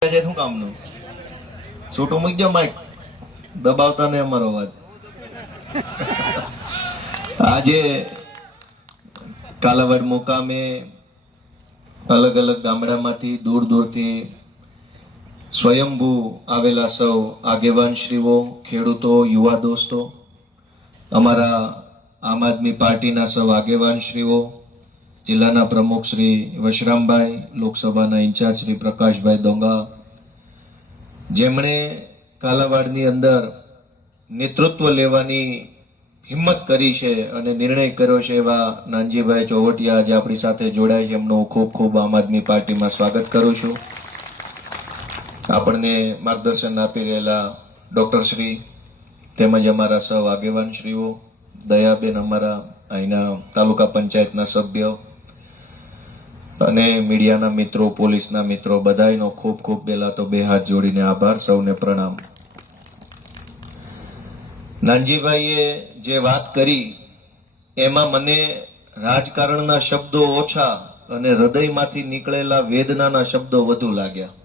શું કામનું છોટું મૂકી દો માઇક દબાવતા ને અમારો અવાજ આજે કાલાવાડ મુકામે અલગ અલગ ગામડામાંથી દૂર દૂરથી સ્વયંભૂ આવેલા સૌ આગેવાન શ્રીઓ, ખેડૂતો, યુવા દોસ્તો, અમારા આમ આદમી પાર્ટીના સૌ આગેવાન શ્રીઓ, જિલ્લાના પ્રમુખ શ્રી વશરામભાઈ, લોકસભાના ઇન્ચાર્જ શ્રી પ્રકાશભાઈ દોંગા, જેમણે કાલાવાડની અંદર નેતૃત્વ લેવાની હિંમત કરી છે અને નિર્ણય કર્યો છે, એવા નાનજીભાઈ ચોવટિયા આજે આપણી સાથે જોડાય છે. એમનું ખૂબ ખૂબ આમ આદમી પાર્ટીમાં સ્વાગત કરું છું. આપણને માર્ગદર્શન આપી રહેલા ડૉક્ટર શ્રી તેમજ અમારા સૌ આગેવાન શ્રીઓ, દયાબેન, અમારા અહીંના તાલુકા પંચાયતના સભ્ય અને મીડિયાના મિત્રો, પોલીસના મિત્રો, બધાનો ખૂબ ખૂબ પહેલા તો બે હાથ જોડીને આભાર, સૌને પ્રણામ. નાનજીભાઈએ જે વાત કરી એમાં મને રાજકારણના શબ્દો ઓછા અને હૃદયમાંથી નીકળેલા વેદનાના શબ્દો વધુ લાગ્યા.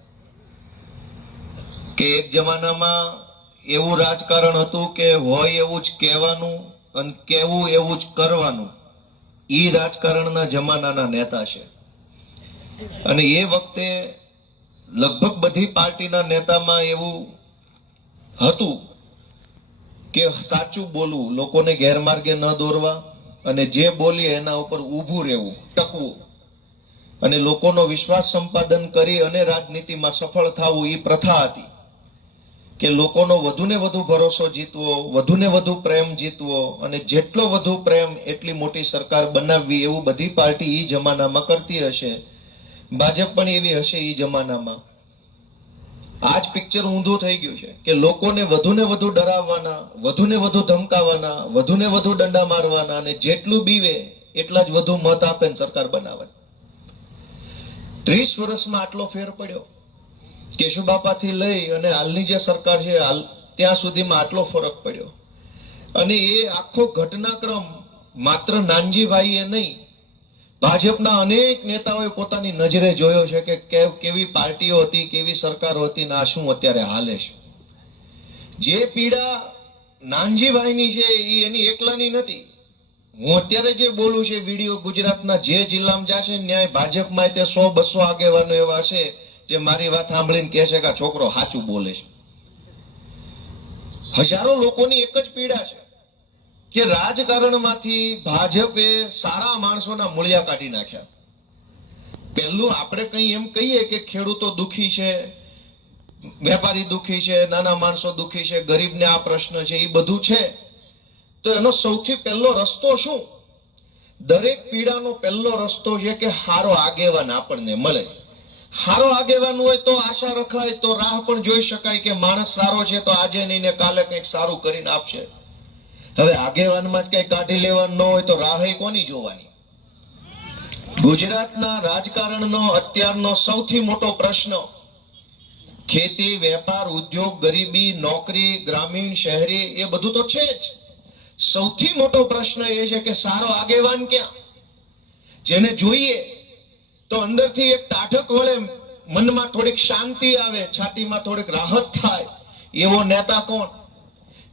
કે એક જમાનામાં એવું રાજકારણ હતું કે હોય એવું જ કહેવાનું અને કહેવું એવું જ કરવાનું. એ રાજકારણના જમાનાના નેતા છે. અને એ વખતે લગભગ બધી પાર્ટીના નેતામાં એવું હતું કે સાચું બોલવું, લોકોને ગેરમાર્ગે ન દોરવા, અને જે બોલીએ એના ઉપર ઊભું રહેવું, ટકવું, અને લોકોનો વિશ્વાસ સંપાદન કરી અને રાજનીતિમાં સફળ થવું. એ પ્રથા હતી કે લોકોનો વધુને વધુ ભરોસો જીતવો, વધુને વધુ પ્રેમ જીતવો, અને જેટલો વધુ પ્રેમ એટલી મોટી સરકાર બનાવવી. એવું બધી પાર્ટી એ જમાનામાં કરતી હશે. ભાજપ પણ એવી હશે એ જમાનામાં. આજ પિક્ચર ઊંધું થઈ ગયું છે કે લોકોને વધુને વધુ ડરાવવાના, વધુને વધુ ધમકાવાના, વધુને વધુ દંડા મારવાના, અને જેટલું બીવે એટલા જ વધુ મત આપે ને સરકાર બનાવે. 30 વર્ષમાં આટલો ફેર પડ્યો. કેશુબાપાથી લઈ અને હાલની જે સરકાર છે ત્યાં સુધીમાં આટલો ફરક પડ્યો. અને એ આખો ઘટનાક્રમ માત્ર નાનજીભાઈએ નહીં, ભાજપના અનેક નેતાઓએ પોતાની નજરે જોયો છે કે કેવી પાર્ટીઓ હતી, કેવી સરકારો હતી, ને આ શું અત્યારે હાલે છે. જે પીડા નાનજીભાઈની છે એ એની એકલાની નથી. હું અત્યારે જે બોલું છે વિડીયો ગુજરાતના જે જિલ્લામાં જશે ન્યાય ભાજપમાં તે 100-200 આગેવાનો એવા છે જે મારી વાત સાંભળીને કહે છે કે આ છોકરો સાચું બોલે છે. હજારો લોકોની એક જ પીડા છે કે રાજકારણમાંથી ભાજપે સારા માણસોના મૂળિયા કાઢી નાખ્યા. પહેલું આપણે કંઈ એમ કહીએ કે ખેડૂતો દુખી છે, વેપારી દુખી છે, નાના માણસો દુખી છે, ગરીબને આ પ્રશ્ન છે, એ બધું છે. તો એનો સૌથી પહેલો રસ્તો શું? દરેક પીડાનો પહેલો રસ્તો છે કે હારો આગેવાન આપણને મળે. હારો આગેવાન હોય તો આશા રખાય, તો રાહ પણ જોઈ શકાય કે માણસ સારો છે તો આજે નહીં ને કાલે કંઈક સારું કરીને આપશે. હવે આગેવાનમાં જ કઈ કાઢી લેવાનું ન હોય તો રાહ કોની જોવાની? ગુજરાતના રાજકારણનો અત્યારનો સૌથી મોટો પ્રશ્ન ખેતી, વેપાર, ઉદ્યોગ, ગરીબી, નોકરી, ગ્રામીણ, શહેરી, એ બધું તો છે જ. સૌથી મોટો પ્રશ્ન એ છે કે સારો આગેવાન ક્યાં? જેને જોઈએ તો અંદરથી એક ટાઢક વળે, મનમાં થોડીક શાંતિ આવે, છાતીમાં થોડીક રાહત થાય, એવો નેતા કોણ?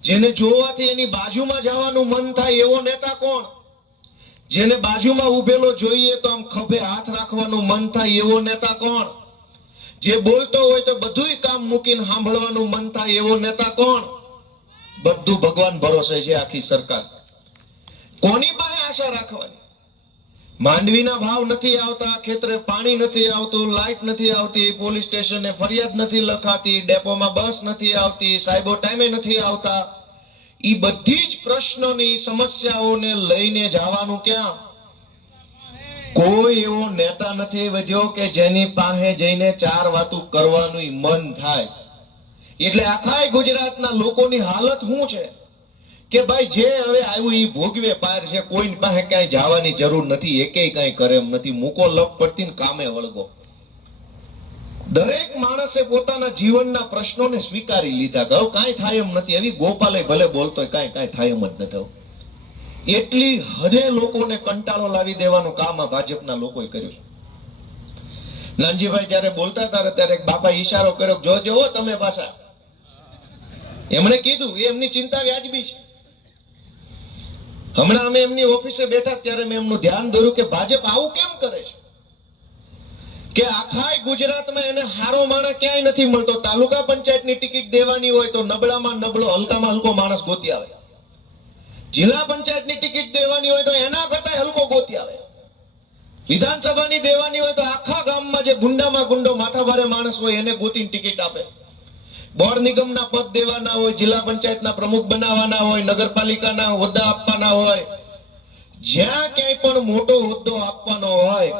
જેને જોવાથી એની બાજુમાં જવાનું મન થાય એવો નેતા કોણ? જેને બાજુમાં ઉભેલો જોઈએ તો આમ ખભે હાથ રાખવાનું મન થાય એવો નેતા કોણ? જે બોલતો હોય તો બધુંય કામ મૂકીને સાંભળવાનું મન થાય એવો નેતા કોણ? બધું ભગવાન ભરોસે છે આખી સરકાર. કોની પાસે આશા રાખવાની? માંડવીના ભાવ નથી આવતા, ખેતરે પાણી નથી આવતું, લાઈટ નથી આવતી, પોલીસ સ્ટેશને ફરિયાદ નથી લખાતી, ડેપોમાં બસ નથી આવતી, સાહેબો ટાઈમે નથી આવતા. એ બધી જ પ્રશ્નોની સમસ્યાઓને લઈને જવાનું ક્યાં? કોઈ એવો નેતા નથી વધ્યો કે જેની પાસે જઈને 4 વાતો કરવાનું મન થાય. એટલે આખા ગુજરાતના લોકોની હાલત શું છે કે ભાઈ જે હવે આવ્યું એ ભોગવે પાર છે. કોઈની પાસે ક્યાંય જવાની જરૂર નથી, એકેય કાંઈ કરે એમ નથી. મૂકો લપ પડતી ને કામે વળગો. દરેક માણસે પોતાના જીવનના પ્રશ્નોને સ્વીકારી લીધા કે કાંઈ થાય એમ નથી. એવી ગોપાલે ભલે બોલતો કાંઈ થાય એમ જ નથી. એટલી હદે લોકોને કંટાળો લાવી દેવાનું કામ આ ભાજપના લોકોએ કર્યું છે. નાનજીભાઈ જયારે બોલતા હતા ત્યારે એક બાપા ઈશારો કર્યો, જોજો હો તમે પાછા. એમણે કીધું એ એમની ચિંતા વ્યાજબી છે. હમણાં અમે એમની ઓફિસે બેઠા ત્યારે મેં એમનું ધ્યાન દોર્યું કે ભાજપ આવું કેમ કરે છે કે આખા ગુજરાતમાં એને હારો માણસ ક્યાંય નથી મળતો. તાલુકા પંચાયતની ટિકિટ દેવાની હોય તો નબળામાં નબળો, હલકામાં હલકો માણસ ગોતી આવે. જિલ્લા પંચાયતની ટિકિટ દેવાની હોય તો એના કરતા હલકો ગોતી આવે. વિધાનસભાની દેવાની હોય તો આખા ગામમાં જે ગુંડામાં ગુંડો માથાભારે માણસ હોય એને ગોતીને ટિકિટ આપે. બોર્ડ નિગમના પદ દેવાના હોય, જિલ્લા પંચાયતના પ્રમુખ બનાવવાના હોય, નગરપાલિકાના હોદ્દા આપવાના હોય, જ્યાં ક્યાંય પણ મોટો હોદ્દો આપવાનો હોય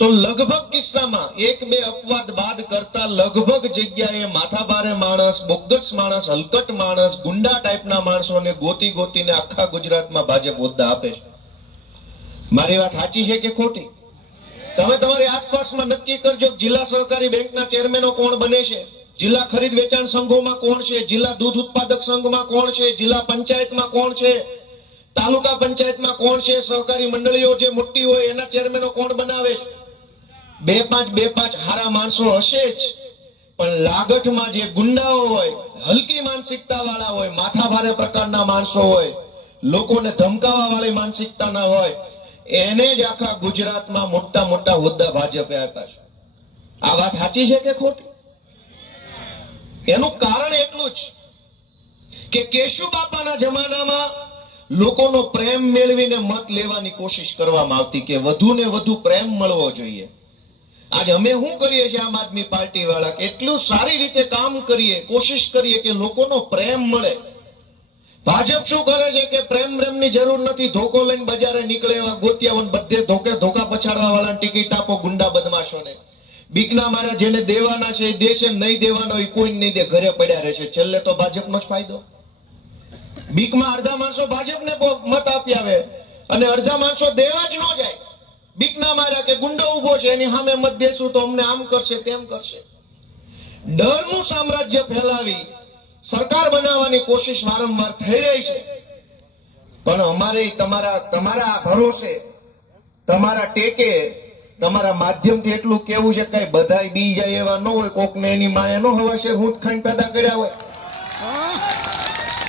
તો લગભગ કિસ્સામાં એક બે અપવાદ બાદ કરતા લગભગ જગ્યાએ માથાભારે માણસ, બોગસ માણસ, હલકટ માણસ, ગુંડા ટાઈપના માણસોને ગોતી ગોતીને આખા ગુજરાતમાં ભાજપ હોદ્દા આપે છે. મારી વાત સાચી છે કે ખોટી? તમે તમારી આસપાસમાં નક્કી કરજો. જિલ્લા સહકારી બેંકના ચેરમેનો કોણ બને છે, જિલ્લા ખરીદ વેચાણ સંઘોમાં કોણ છે, જિલ્લા દૂધ ઉત્પાદક સંઘમાં કોણ છે, જિલ્લા પંચાયતમાં કોણ છે, તાલુકા પંચાયતમાં કોણ છે, સહકારી મંડળીઓ જે મોટી હોય એના ચેરમેનો કોણ બનાવે છે. બે પાંચ હારા માણસો હશે જ, પણ લાગઠમાં જે ગુંડાઓ હોય, હલકી માનસિકતા વાળા હોય, માથાભારે પ્રકારના માણસો હોય, લોકોને ધમકાવવા વાળી માનસિકતાના હોય, એને જ આખા ગુજરાતમાં મોટા મોટા હોદ્દા ભાજપે આપ્યા છે. આ વાત સાચી છે કે ખોટી? એનું કારણ એટલું જ કે કેશુબાપાના જમાનામાં લોકોનો પ્રેમ મેળવીને મત લેવાની કોશિશ કરવામાં આવતી કે વધુ ને વધુ પ્રેમ મળવો જોઈએ. આજે અમે શું કરીએ છીએ આમ આદમી પાર્ટી વાળા, એટલું સારી રીતે કામ કરીએ, કોશિશ કરીએ કે લોકોનો પ્રેમ મળે. ભાજપ શું કરે છે કે પ્રેમની જરૂર નથી, ધોકો લઈને બજારે નીકળે એવા ગોતિયાઓને બધે ધોકા પછાડવા વાળાને ટિકિટ આપો, ગુંડા બદમાશોને. બીકના મારા જેને દેવાના છે એ દેશે, નહીં દેવાનો એ કોઈ નહીં દે, ઘરે પડ્યા રહેશે. છેલ્લે તો ભાજપનો જ ફાયદો. બીકમાં અડધા માણસો ભાજપને મત આપી આવે અને અડધા માણસો દેવા જ ન જાય. બીકના માર્યા કે ગુંડો ઉભો છે એની સામે મત દેશું તો અમને આમ કરશે તેમ કરશે. ડરનું સામ્રાજ્ય ફેલાવી સરકાર બનાવવાની કોશિશ વારંવાર થઈ રહી છે. પણ અમારે તમારા ભરોસે, તમારા ટેકે, તમારા માધ્યમથી એટલું કેવું છે કે બધાય બી જાય એવા ન હોય. કોકને એની માએ નો હવાશે હૂંટ ખાઈને પેદા કર્યા હોય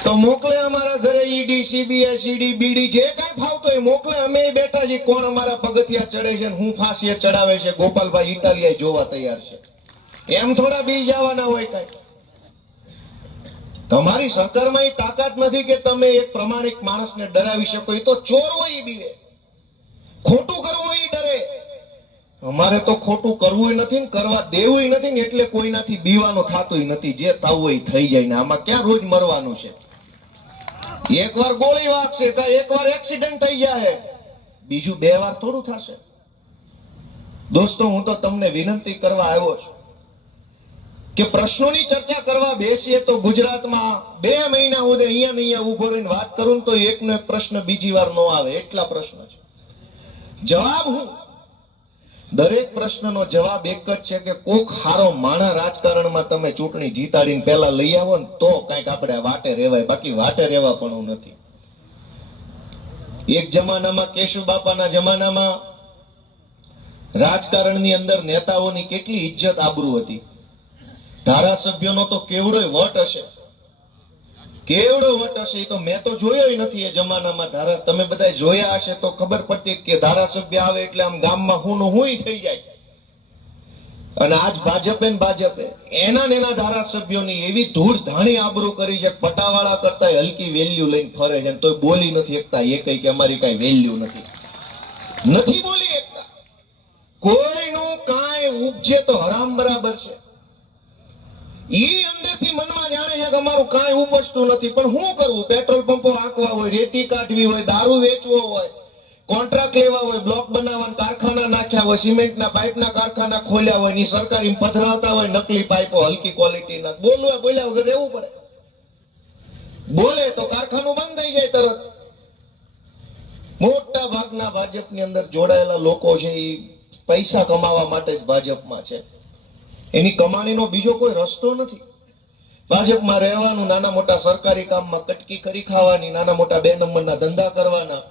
તો મોકલે અમારા ઘરે ઈડી, સીબીઆઈ, સીડી, બીડી જે કઈ ફાવતો હોય મોકલે. અમે બેઠા છીએ કોણ અમારા પગથિયા ચડે છે, હું ફાંસીએ ચડાવે છે, ગોપાલભાઈ ઇટાલિયા જોવા તૈયાર છે. એમ થોડા બી જવાના હોય કઈ? તમારી સરકારમાં એ તાકાત નથી કે તમે એક પ્રમાણિક માણસને ડરાવી શકો. એ તો ચોર હોય એ બીવે, ખોટું કરવું એ ડરે. અમારે તો ખોટું કરવું નથી ને કરવા દેવું નથી ને, એટલે કોઈનાથી બીવાનું થતું નથી. જે થવું હોય થઈ જાય ને આમાં ક્યાં રોજ મરવાનું છે? એકવાર ગોળી વાગશે, એકવાર એક્સિડન્ટ થઈ જાય, બીજું બે વાર થોડું થશે. દોસ્તો, હું તો તમને વિનંતી કરવા આવ્યો છું કે પ્રશ્નોની ચર્ચા કરવા બેસીએ તો ગુજરાતમાં 2 મહિના હું અહીંયા ઉભો રહીને વાત કરું તો એકનો એક પ્રશ્ન બીજી વાર ન આવે, એટલા પ્રશ્ન છે. જવાબ હું દરેક પ્રશ્નનો જવાબ એક જ છે કે કોક હારો માણા રાજકારણમાં તમે ચૂંટણી જીતાડીને પહેલા લઈ આવો ને તો કઈક આપણે વાટે રહેવાય, બાકી વાટે રહેવા પણ નથી. એક જમાનામાં કેશુબાપાના જમાનામાં રાજકારણની અંદર નેતાઓની કેટલી ઇજ્જત આબરૂ હતી. ધારાસભ્યોનો તો કેવડોય વટ હશે, કેવડો વટ હશે. તો મેં તો જોયો નથી એ જમાનામાં. તમે બધા જોયા હશે તો ખબર પડતી કે ધારાસભ્ય આવે એટલે આમ ગામમાં હું થઈ જાય. અને આજ ભાજપે એના ધારાસભ્યોની એવી ધૂળ ધાણી આબરૂ કરી છે, પટાવાળા કરતા હલકી વેલ્યુ લઈને ફરે છે, તો બોલી નથી શકતા એ કઈ કે અમારી કઈ વેલ્યુ નથી બોલી શકતા. કોઈનું કાંઈ ઉપજે તો હરામ બરાબર છે. ઈ અંદરથી મનમાં જાણે છે કે અમારું કાંઈ ઉપજતું નથી, પણ શું કરવું? પેટ્રોલ પંપો હાંકવા હોય, રેતી કાઢવી હોય, દારૂ વેચવો હોય, કોન્ટ્રાક્ટ લેવા હોય, બ્લોક બનાવવાના કારખાના નાખ્યા હોય, સિમેન્ટના પાઇપના કારખાના ખોલ્યા હોય, ની સરકારી પધરાવતા હોય નકલી પાઇપો, હલકી ક્વોલિટીના. બોલ્યા વગર રહેવું પડે. બોલે તો કારખાનું બંધ થઈ જાય તરત. મોટા ભાગના ભાજપની અંદર જોડાયેલા લોકો છે એ પૈસા કમાવા માટે જ ભાજપમાં છે. એની કમાણીનો બીજો કોઈ રસ્તો નથી. ભાજપમાં રહેવાનું, નાના મોટા સરકારી કામમાં કટકી કરી ખાવાની, નાના મોટા 2 નંબરના ધંધા કરવાના,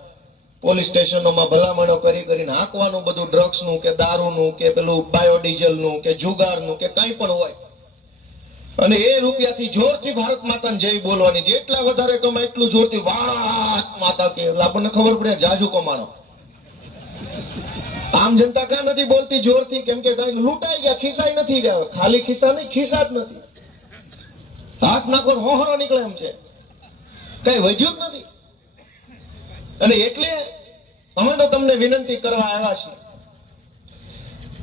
પોલીસ સ્ટેશનોમાં ભલામણો કરીને હાંકવાનું બધું ડ્રગ્સનું કે દારૂનું કે પેલું બાયોડીઝલનું કે જુગારનું કે કંઈ પણ હોય, અને એ રૂપિયાથી જોરથી ભારત માતાને જય બોલવાની, જેટલા વધારે કમાય એટલું જોરથી ભારત માતા કે, એટલે આપણને ખબર પડે જાજુ કમાણો. આમ જનતા કાં નથી બોલતી જોરથી? કેમ કે કઈ લૂંટાઈ ગયા, ખિસ્સાઈ નથી ગયા. ખાલી ખિસ્સા નહીં, ખિસ્સા જ નથી. હાથ નાખો હોહરો નીકળે એમ છે, કઈ વધ્યું જ નથી. અને એટલે અમે તો તમને વિનંતી કરવા આવ્યા છીએ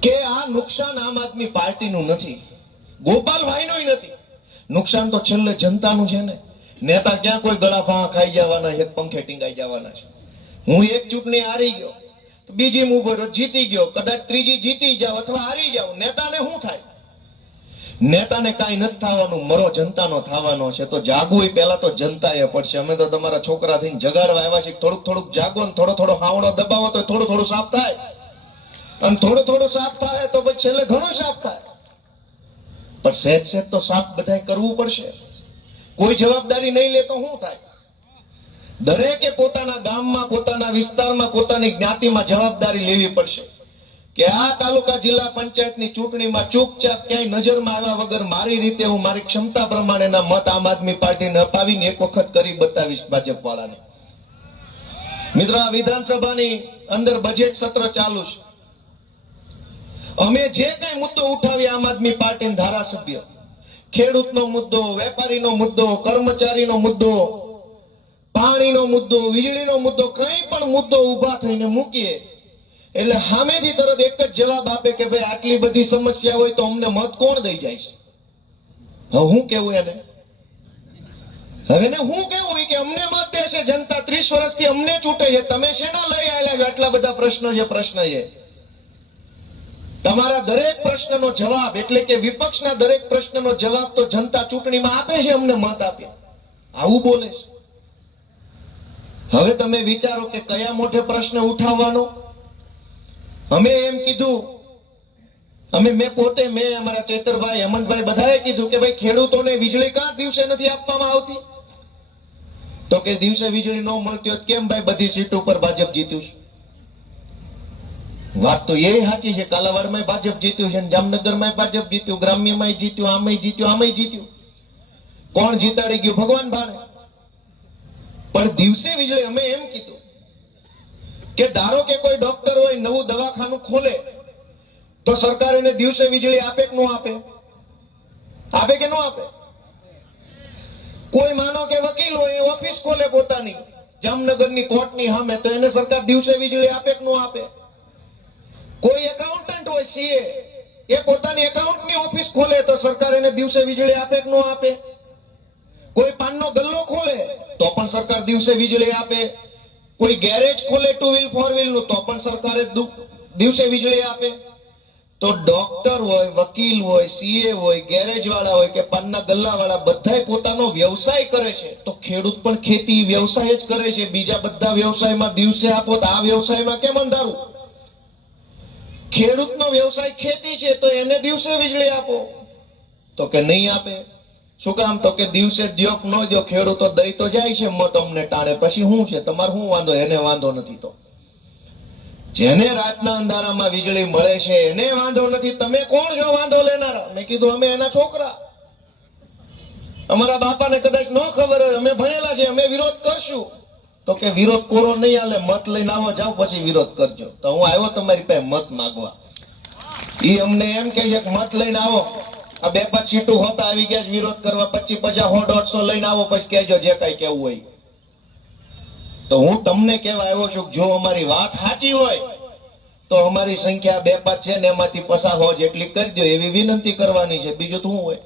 કે આ નુકસાન આમ આદમી પાર્ટીનું નથી, ગોપાલભાઈનું નથી. નુકસાન તો છેલ્લે જનતાનું છે ને. નેતા ક્યાં કોઈ ગળા ફાં ખાઈ જવાના છે, પંખે ટીંગાઈ જવાના છે. હું એક ચૂંટણી હારી ગયો તો બીજી હું જીતી ગયો, કદાચ ત્રીજી જીતી જાવ અથવા હારી જાવ, નેતાને શું થાય? નેતાને કાંઈ નથી થવાનું, મરો જનતાનો થવાનો છે. તો જાગવું પહેલા તો જનતાએ પડશે. અમે તો તમારા છોકરા થઈને જગાડવા આવ્યા છીએ. થોડુંક જાગો ને થોડો હાવણો દબાવો તો થોડું સાફ થાય, અને થોડું સાફ થાય તો પછી છેલ્લે ઘણું સાફ થાય. પણ સહેજ તો સાફ બધાય કરવું પડશે. કોઈ જવાબદારી નહીં લે તો શું થાય? દરેકે પોતાના ગામમાં, પોતાના વિસ્તારમાં, પોતાની જ્ઞાતિમાં જવાબદારી લેવી પડશે કે આ તાલુકા જિલ્લા પંચાયતની ચૂંટણીમાં ચૂપચાપ ક્યાંય નજરમાં આવ્યા વગર મારી રીતે હું મારી ક્ષમતા પ્રમાણેના મત આમ આદમી પાર્ટીને અપાવીને એક વખત કરી બતાવીશ ભાજપ વાળાને. મિત્રો, આ વિધાનસભાની અંદર બજેટ સત્ર ચાલુ છે. અમે જે કઈ મુદ્દો ઉઠાવી આમ આદમી પાર્ટીના ધારાસભ્ય, ખેડૂતનો મુદ્દો, વેપારીનો મુદ્દો, કર્મચારીનો મુદ્દો, પાણીનો મુદ્દો, વીજળીનો મુદ્દો, કઈ પણ મુદ્દો ઉભા થઈને મૂકીએ એટલે સામેથી તરત એક જ જવાબ આપે કે ભાઈ આટલી બધી સમસ્યા હોય તો અમને મત કોણ દઈ જાય છે? હવે હું કેવું એને? હવે ને હું કેવું કે અમને મત દેશે જનતા, 30 વર્ષથી અમને ચૂંટે છે, તમે શેના લઈ આવેલા? આટલા બધા પ્રશ્ન છે. તમારા દરેક પ્રશ્નનો જવાબ, એટલે કે વિપક્ષના દરેક પ્રશ્નનો જવાબ તો જનતા ચૂંટણીમાં આપે છે, અમને મત આપે. આવું બોલે છે. હવે તમે વિચારો કે કયા મોટે પ્રશ્ન ઉઠાવવાનો. અમે એમ કીધું, મેં અમારા ચૈતરભાઈ, હેમંતભાઈ બધાએ કીધું કે ભાઈ ખેડૂતોને વીજળી કાં દિવસે નથી આપવામાં આવતી? તો કે દિવસે વીજળી ન મળતી હોત કેમ ભાઈ બધી સીટ ઉપર ભાજપ જીત્યું છે? વાત તો એ સાચી છે. કાલાવાડમાં ભાજપ જીત્યું છે, જામનગરમાં ભાજપ જીત્યું, ગ્રામ્યમાં જીત્યું, આમેય જીત્યું. કોણ જીતાડી ગયું ભગવાન ભાણે. પણ દિવસે વીજળી, અમે એમ કીધું કે ધારો કે કોઈ ડોક્ટર હોય નવું દવાખાનું ખોલે તો સરકાર એને દિવસે વીજળી આપે કે ન આપે? આપે કે ન આપે? કોઈ માનો કે વકીલ હોય ઓફિસ ખોલે પોતાની જામનગરની કોર્ટની સામે, તો એને સરકાર દિવસે વીજળી આપે કે ન આપે? કોઈ એકાઉન્ટન્ટ હોય સીએ, એ પોતાની એકાઉન્ટની ઓફિસ ખોલે તો સરકાર એને દિવસે વીજળી આપે કે ન આપે? કોઈ પાનનો ગલ્લો ખોલે તો પણ સરકાર દિવસે વીજળી આપે. કોઈ ગેરેજ ખોલે 2 વ્હીલ 4 વ્હીલ નું તો પણ સરકારે દિવસે વીજળી આપે. તો ડોક્ટર હોય, વકીલ હોય, સીએ હોય, ગેરેજ વાળા હોય કે પાનના ગલ્લા વાળા બધાય પોતાનો વ્યવસાય કરે છે. તો ખેડૂત પણ ખેતી વ્યવસાય જ કરે છે. બીજા બધા વ્યવસાયમાં દિવસે આપો તો આ વ્યવસાયમાં કેમ અંધારું? ખેડૂતનો વ્યવસાય ખેતી છે તો એને દિવસે વીજળી આપો. તો કે નહીં આપે. શું કામ? તો કે દિવસે દ્યો ન દ્યો, ખેડૂતો દઈ તો જાય છે મત અમને ટાણે, પછી શું છે? તમારે શું વાંધો? એને વાંધો નથી. તો જેને રાતના અંધારામાં વીજળી મળે છે એને વાંધો નથી. તમે કોણ છો વાંધો લેનારા? મેં કીધું અમે એના છોકરા. અમારા બાપાને કદાચ ન ખબર હોય, અમે ભણેલા છે, અમે વિરોધ કરશું. તો કે વિરોધ કોરો નહીં હાલે, મત લઈને આવો, જાઓ પછી વિરોધ કરજો. તો હું આવ્યો તમારી પાસે મત માંગવા. ઈ અમને એમ કહે છે કે મત લઈને આવો, આ 2-5 સીટો હોતા આવી ગયા વિરોધ કરવા, 25, 50, 100, 150 લઈને આવો, પછી કહેજો જે કઈ કેવું હોય. તો હું તમને કહેવા આવ્યો છું, જો અમારી વાત સાચી હોય તો અમારી સંખ્યા 2-5 છે ને એમાંથી 50 જેટલી કરી દો, એવી વિનંતી કરવાની છે. બીજું તો શું હોય?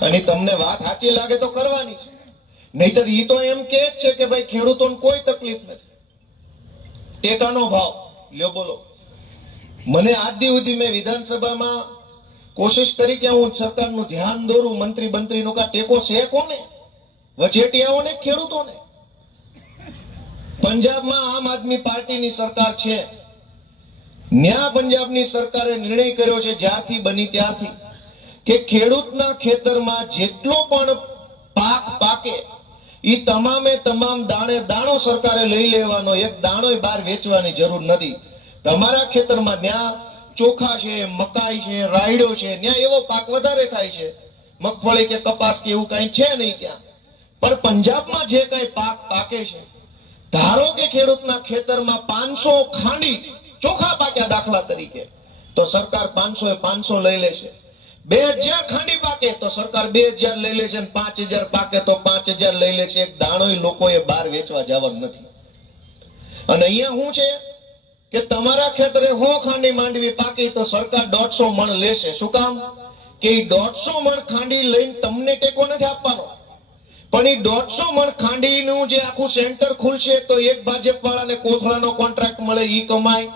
અને તમને વાત સાચી લાગે તો કરવાની છે. નહીતર ઈ તો એમ કે જ છે કે ભાઈ ખેડૂતોને કોઈ તકલીફ નથી, ટેકાનો ભાવ લ્યો. બોલો, મને આજ દી સુધી મેં વિધાનસભામાં કોશિશ કરી કે હું સરકારનું ધ્યાન દોરું, મંત્રીનું કા ટેકો છે કોને? વચેટિયાઓને, ખેડૂતોને. પંજાબમાં આમ આદમી પાર્ટીની સરકાર છે. ન્યા પંજાબની સરકારે નિર્ણય કર્યો છે જ્યારથી બની ત્યારથી કે ખેડૂતના ખેતરમાં જેટલો પણ પાક પાકે ઈ તમામે તમામ દાણે દાણો સરકારે લઈ લેવાનો, એક દાણોય બહાર વેચવાની જરૂર નથી. તમારા ખેતરમાં ત્યાં ચોખા છે, મકાઈ છે, રાયડો છે, ત્યાં એવો પાક વધારે થાય છે, મગફળી કે કપાસ કે એવું કઈ છે નહીં ત્યાં. પણ પંજાબમાં જે કઈ પાક પાકે છે, ધારો કે ખેડૂતના ખેતરમાં 500 ખાંડી ચોખા પાક્યા દાખલા તરીકે, તો સરકાર 500 એ 500 લઈ લેશે. 2000 ખાંડી પાકે તો સરકાર 2000 લઈ લેશે, 5000 પાકે તો 5000 લઈ લેશે. એક દાણોય લોકોએ બહાર વેચવા જવાનું નથી. અને અહીંયા શું છે કે તમારા ખેતરે 100 ખાંડી માંડવી પાકી તો સરકાર 150 મણ લેશે. શું કામ? કે 150 મણ ખાંડી લઈને તમને ટેકો નથી આપવાનો, પણ એ 150 મણ ખાંડીનું જે આખું સેન્ટર ખુલશે તો એક ભાજપ વાળાને કોથળાનો કોન્ટ્રાક્ટ મળે, ઈ કમાય.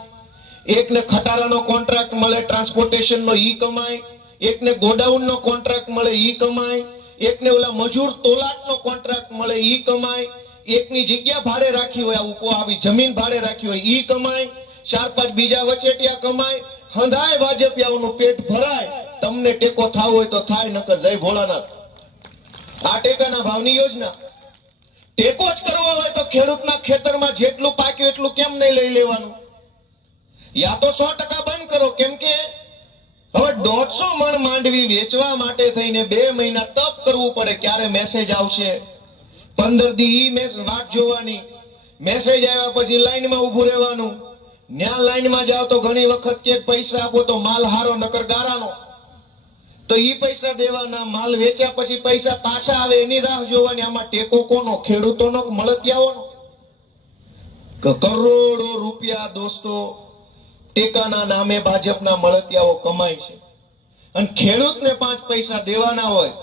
એકને ખટારાનો કોન્ટ્રાક્ટ મળે, ટ્રાન્સપોર્ટેશનનો, ઈ કમાય. એકને ગોડાઉનનો કોન્ટ્રાક્ટ મળે, ઈ કમાય. એકને ઓલા મજૂર તોલાટનો કોન્ટ્રાક્ટ મળે, ઈ કમાય. એકની જગ્યા ભાડે રાખી હોય, આવી જમીન ભાડે રાખી હોય, ઈ કમાય. 4-5 બીજા વચેટિયા કમાય. હંધાય ભાજપિયાઓનું પેટ ભરાય. તમને ટેકો થાવ હોય તો થાય, નકર જય ભોળાનાથ. આ ટેકાના ભાવની યોજના. ટેકો જ કરવો હોય તો ખેડૂતના ખેતરમાં જેટલું પાક્યું એટલું કેમ નહીં લઈ લેવાનું? યા તો 100% બંધ કરો. કેમ કે હવે 150 મણ માંડવી વેચવા માટે થઈને 2 મહિના તપ કરવું પડે. ક્યારે મેસેજ આવશે, 15 દી વાટ જોવાની. મેસેજ આવ્યા પછી લાઈનમાં ઊભું રહેવાનું. ન્યા લાઈનમાં જાવ તો ઘણી વખત કે પૈસા આપો તો માલ હારો, નકર ગારાનો. તો ઈ પૈસા દેવાના, માલ વેચ્યા પછી પૈસા પાછા આવે એની રાહ જોવાની. આમાં ટેકો કોનો? ખેડૂતોનો, મળતિયાઓનો? કરોડો રૂપિયા દોસ્તો ટેકાના નામે ભાજપના મળતિયાઓ કમાય છે. અને ખેડૂતને 5 પૈસા દેવાના હોય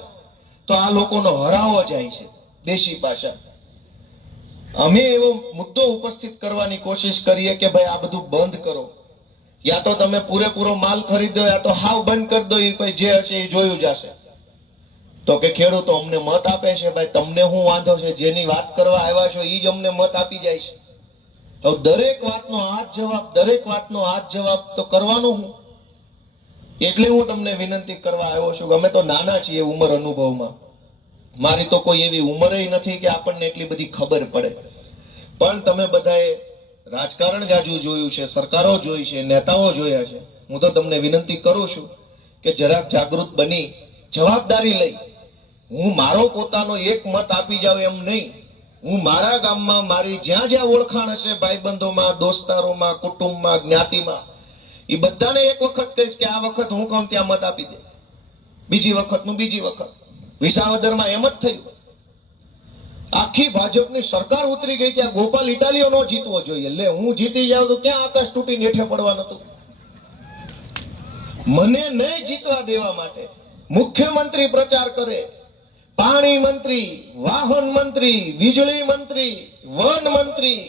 તો આ લોકોનો હરાવો જાય છે. દેશી ભાષા. અમે એવો મુદ્દો ઉપસ્થિત કરવાની કોશિશ કરીએ કે ભાઈ આ બધું બંધ કરો. યા તો તમે પૂરેપૂરો માલ ખરીદો, યા તો હાવ બંધ કરી દો. એ ભાઈ જે હશે એ જોયું જશે. તો કે ખેડૂતો અમને મત આપે છે, ભાઈ તમને શું વાંધો છે? જેની વાત કરવા આવ્યા છો એ જ અમને મત આપી જાય છે. હવે દરેક વાતનો હાથ જવાબ તો કરવાનો હું. એટલે હું તમને વિનંતી કરવા આવ્યો છું. અમે તો નાના છીએ ઉંમર અનુભવમાં. મારી તો કોઈ એવી ઉંમર નથી કે આપણને એટલી બધી ખબર પડે. પણ તમે બધાએ રાજકારણ જાજુ જોયું છે, સરકારો જોઈ છે, નેતાઓ જોયા છે. હું તો તમને વિનંતી કરું છું કે જરાક જાગૃત બની જવાબદારી લઈ. હું મારો પોતાનો એક મત આપી જાઉં એમ નહીં. હું મારા ગામમાં મારી જ્યાં જ્યાં ઓળખાણ હશે, ભાઈબંધોમાં, દોસ્તારોમાં, કુટુંબમાં, જ્ઞાતિમાં, એ બધાને એક વખત કહીશ કે આ વખત હું કહું ત્યાં મત આપી દે. બીજી વખતનું બીજી વખત. વિસાવદરમાં એમ જ થયું. આખી ભાજપની સરકાર ઉતરી ગઈ કે ગોપાલ ઇટાલીઓ નો જીતવો જોઈએ. લે, હું જીતી જાઉં તો ક્યાં આકાશ તૂટીને હેઠે પડવાનું હતું? મને નહીં જીતવા દેવા માટે મુખ્યમંત્રી પ્રચાર કરે, પાણી મંત્રી, વાહન મંત્રી, વીજળી મંત્રી, વન મંત્રી,